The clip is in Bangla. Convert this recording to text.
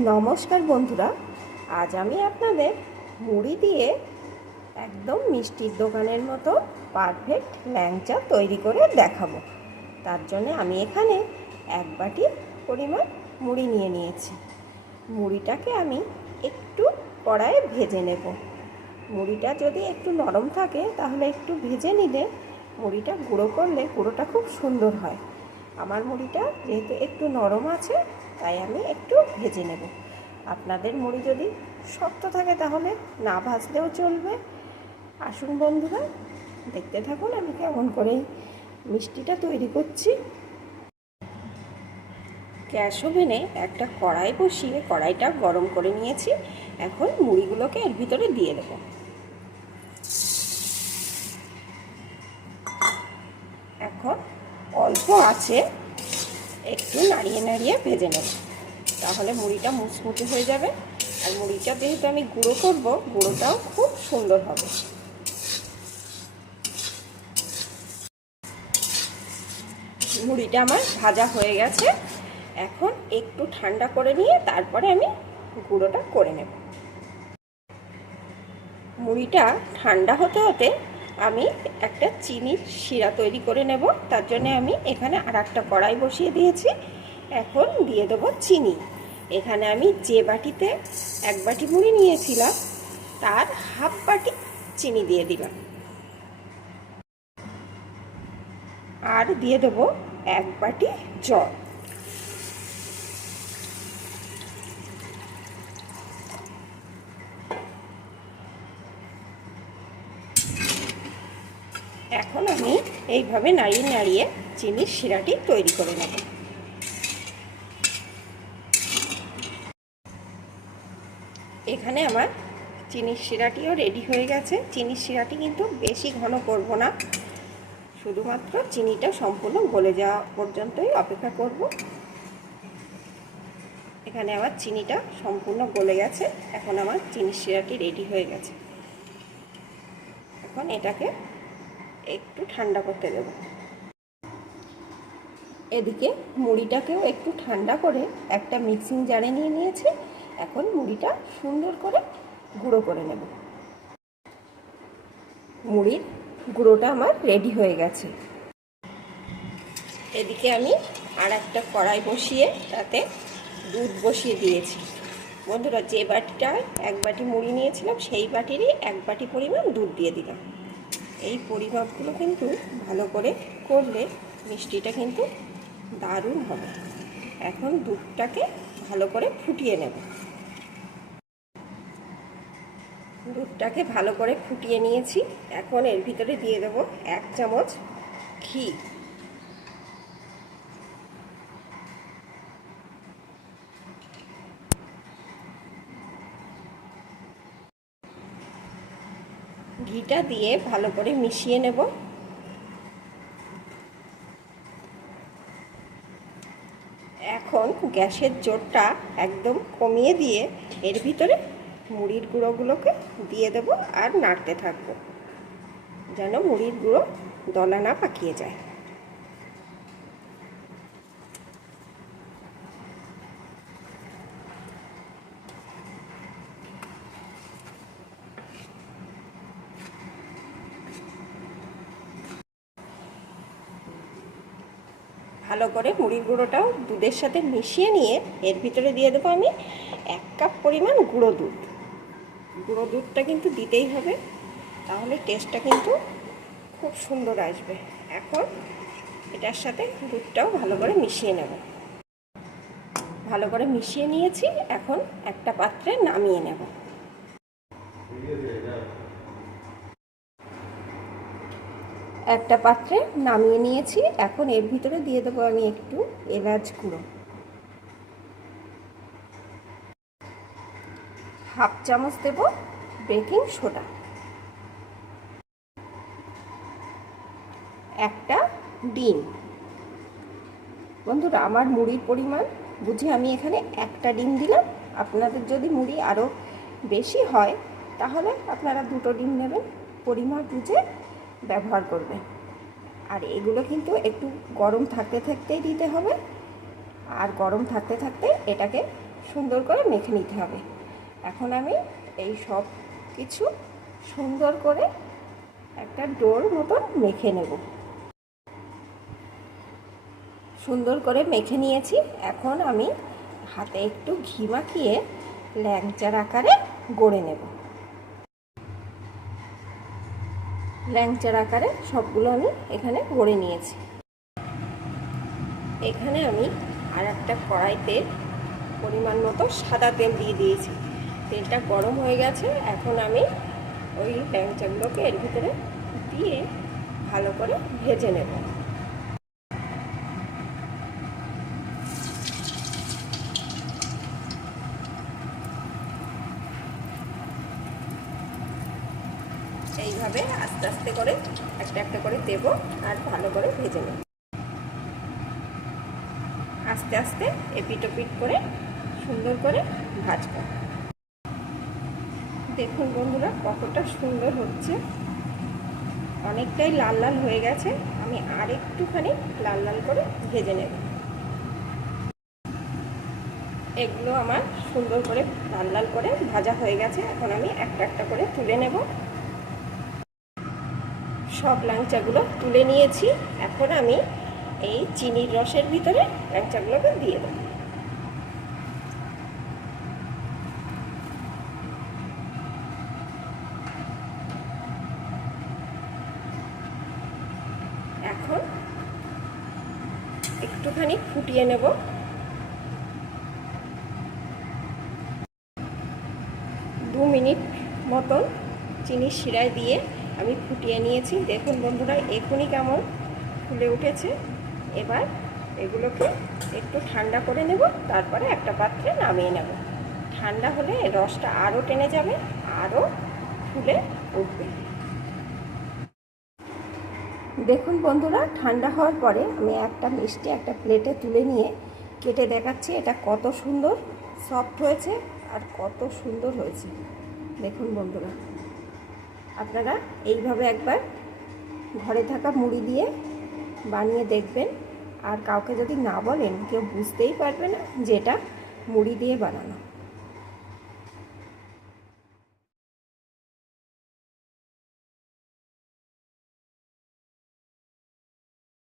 নমস্কার বন্ধুরা, আজ আমি আপনাদের মুড়ি দিয়ে একদম মিষ্টির দোকানের মতো পারফেক্ট ল্যাংচা তৈরি করে দেখাবো। তার জন্য আমি এখানে এক বাটি পরিমাণ মুড়ি নিয়ে নিয়েছি। মুড়িটাকে আমি একটু কড়াইয়ে ভেজে নেব। মুড়িটা যদি একটু নরম থাকে, তাহলে একটু ভেজে নিলে মুড়িটা গুঁড়ো করলে, গুঁড়োটা খুব সুন্দর হয়। আমার মুড়িটা যেহেতু একটু নরম আছে তাই আমি একটু ভেজে নেব। আপনাদের মুড়ি যদি শক্ত থাকে তাহলে না ভাজলেও চলবে। আসুন বন্ধুরা, দেখতে থাকুন আমি কেমন করে মিষ্টিটা তৈরি করছি। গ্যাস ওভেনে একটা কড়াই বসিয়ে কড়াইটা গরম করে নিয়েছি। এখন মুড়িগুলোকে এর ভিতরে দিয়ে দেবো। এখন অল্প আছে একটু নাড়িয়ে নাড়িয়ে ভেজে নেব। তাহলে মুড়িটা মুচমুচে হয়ে যাবে। আর মুড়িটা যেহেতু আমি গুঁড়ো করব, গুঁড়োটাও খুব সুন্দর হবে। মুড়িটা আমার ভাজা হয়ে গেছে। এখন একটু ঠান্ডা করে নিয়ে তারপরে আমি গুঁড়োটা করে নেব। মুড়িটা ঠান্ডা হতে হতে আমি একটা চিনির শিরা তৈরি করে নেব। তার জন্য আমি এখানে আর একটা কড়াই বসিয়ে দিয়েছি। এখন দিয়ে দেবো চিনি। এখানে আমি যে বাটিতে এক বাটি মুড়ি নিয়েছিলাম, তার হাফ বাটি চিনি দিয়ে দিলাম। আর দিয়ে দেবো এক বাটি জল এখন আমি এইভাবে নাড়িয়ে নাড়িয়ে চিনির শিরাটি তৈরি করে নেব। এখানে আমার চিনির শিরাটিও রেডি হয়ে গেছে। চিনির শিরাটি কিন্তু বেশি ঘন করব না। শুধুমাত্র চিনিটা সম্পূর্ণ গলে যাওয়া পর্যন্তই অপেক্ষা করব। এখানে আমার চিনিটা সম্পূর্ণ গলে গেছে। এখন আমার চিনির শিরাটি রেডি হয়ে গেছে। এখন এটাকে একটু ঠান্ডা করতে দেব। এদিকে মুড়িটাকেও একটু ঠান্ডা করে একটা মিক্সিং জারে নিয়ে নিয়েছি। এখন মুড়িটা সুন্দর করে গুঁড়ো করে নেব। মুড়ির গুঁড়োটা আমার রেডি হয়ে গেছে। এদিকে আমি আর একটা কড়াই বসিয়ে তাতে দুধ বসিয়ে দিয়েছি। বন্ধুরা, যে বাটিটায় এক বাটি মুড়ি নিয়েছিলাম, সেই বাটিরই এক বাটি পরিমাণ দুধ দিয়ে দিলাম। এই পরিমাপগুলো কিন্তু ভালো করে করলে মিষ্টিটা কিন্তু দারুণ হবে। এখন দুধটাকে ভালো করে ফুটিয়ে নেব। দুধটাকে ভালো করে ফুটিয়ে নিয়েছি। এখন এর ভিতরে দিয়ে দেব এক চামচ ঘি। ঘিটা দিয়ে ভালো করে মিশিয়ে নেব। এখন গ্যাসের জোরটা একদম কমিয়ে দিয়ে এর ভিতরে মুড়ির গুঁড়োগুলোকে দিয়ে দেব আর নাড়তে থাকব, যেন মুড়ির গুঁড়ো দলা না পাকিয়ে যায়। ভালো করে মুড়ির গুঁড়োটাও দুধের সাথে মিশিয়ে নিয়ে এর ভিতরে দিয়ে দেবো আমি এক কাপ পরিমাণ গুঁড়ো দুধ। গুঁড়ো দুধটা কিন্তু দিতেই হবে, তাহলে টেস্টটা কিন্তু খুব সুন্দর আসবে। এখন এটার সাথে দুধটাও ভালো করে মিশিয়ে নেব। ভালো করে মিশিয়ে নিয়েছি, এখন একটা পাত্রে নামিয়ে নেব। একটা পাত্রে নামিয়ে নিয়েছি। এখন এর ভিতরে দিয়ে দেবো আমি একটু এলাচ গুঁড়ো। হাফ চামচ দেব বেকিং সোডা। একটা ডিম। বন্ধুরা, আমার মুড়ির পরিমাণ, বুঝে আমি এখানে একটা ডিম দিলাম। আপনাদের যদি মুড়ি আরও বেশি হয়, তাহলে আপনারা দুটো ডিম নেবেন। পরিমাণ বুঝে ব্যবহার করবে। আর এগুলো কিন্তু একটু গরম থাকতে থাকতেই দিতে হবে। আর গরম থাকতে থাকতে এটাকে সুন্দর করে মেখে নিতে হবে। এখন আমি এই সব কিছু সুন্দর করে একটা ডোর মতন মেখে নেব। সুন্দর করে মেখে নিয়েছি। এখন আমি হাতে একটু ঘি মাখিয়ে ল্যাংচার আকারে গড়ে নেব। ল্যাংচার আকারে সবগুলো আমি এখানে গড়ে নিয়েছি। এখানে আমি আর একটা কড়াইতে পরিমাণ মতো সাদা তেল দিয়ে দিয়েছি। তেলটা গরম হয়ে গেছে, এখন আমি ওই ল্যাংচাগুলোকে এর ভিতরে দিয়ে ভালো করে ভেজে নেব। এইভাবে আস্তে আস্তে করে একটা একটা করে দেবো আর ভালো করে ভেজে নেব। আস্তে আস্তে এপিট ওপিট করে সুন্দর করে ভাজবো। দেখুন বন্ধুরা, কতটা সুন্দর হচ্ছে। অনেকটাই লাল লাল হয়ে গেছে। আমি আর একটুখানি লাল লাল করে ভেজে নেব। এগুলো আমার সুন্দর করে লাল লাল করে ভাজা হয়ে গেছে। এখন আমি একটা একটা করে তুলে নেব। সব ল্যাংচাগুলো তুলে নিয়েছি। এখন আমি এই চিনির রসের ভিতরে ল্যাংচাগুলোকে দিয়ে দেবো। এখন একটুখানি ফুটিয়ে নেব। দু মিনিট মতন চিনির শিরায় দিয়ে আমি ফুটিয়ে নিয়েছি। দেখুন বন্ধুরা, এখনই কেমন ফুলে উঠেছে। এবার এগুলোকে একটু ঠান্ডা করে নেব, তারপরে একটা পাত্রে নামিয়ে নেব। ঠান্ডা হলে রসটা আরও টেনে যাবে আরও ফুলে উঠবে। দেখুন বন্ধুরা, ঠান্ডা হওয়ার পরে আমি একটা মিষ্টি একটা প্লেটে তুলে নিয়ে কেটে দেখাচ্ছি, এটা কত সুন্দর, সফট হয়েছে আর কত সুন্দর হয়েছে। দেখুন বন্ধুরা। আপনারা এইভাবে একবার ঘরে থাকা মুড়ি দিয়ে বানিয়ে দেখবেন। আর কাউকে যদি না বলেন, কেউ বুঝতেই পারবে না যে এটা মুড়ি দিয়ে বানানো।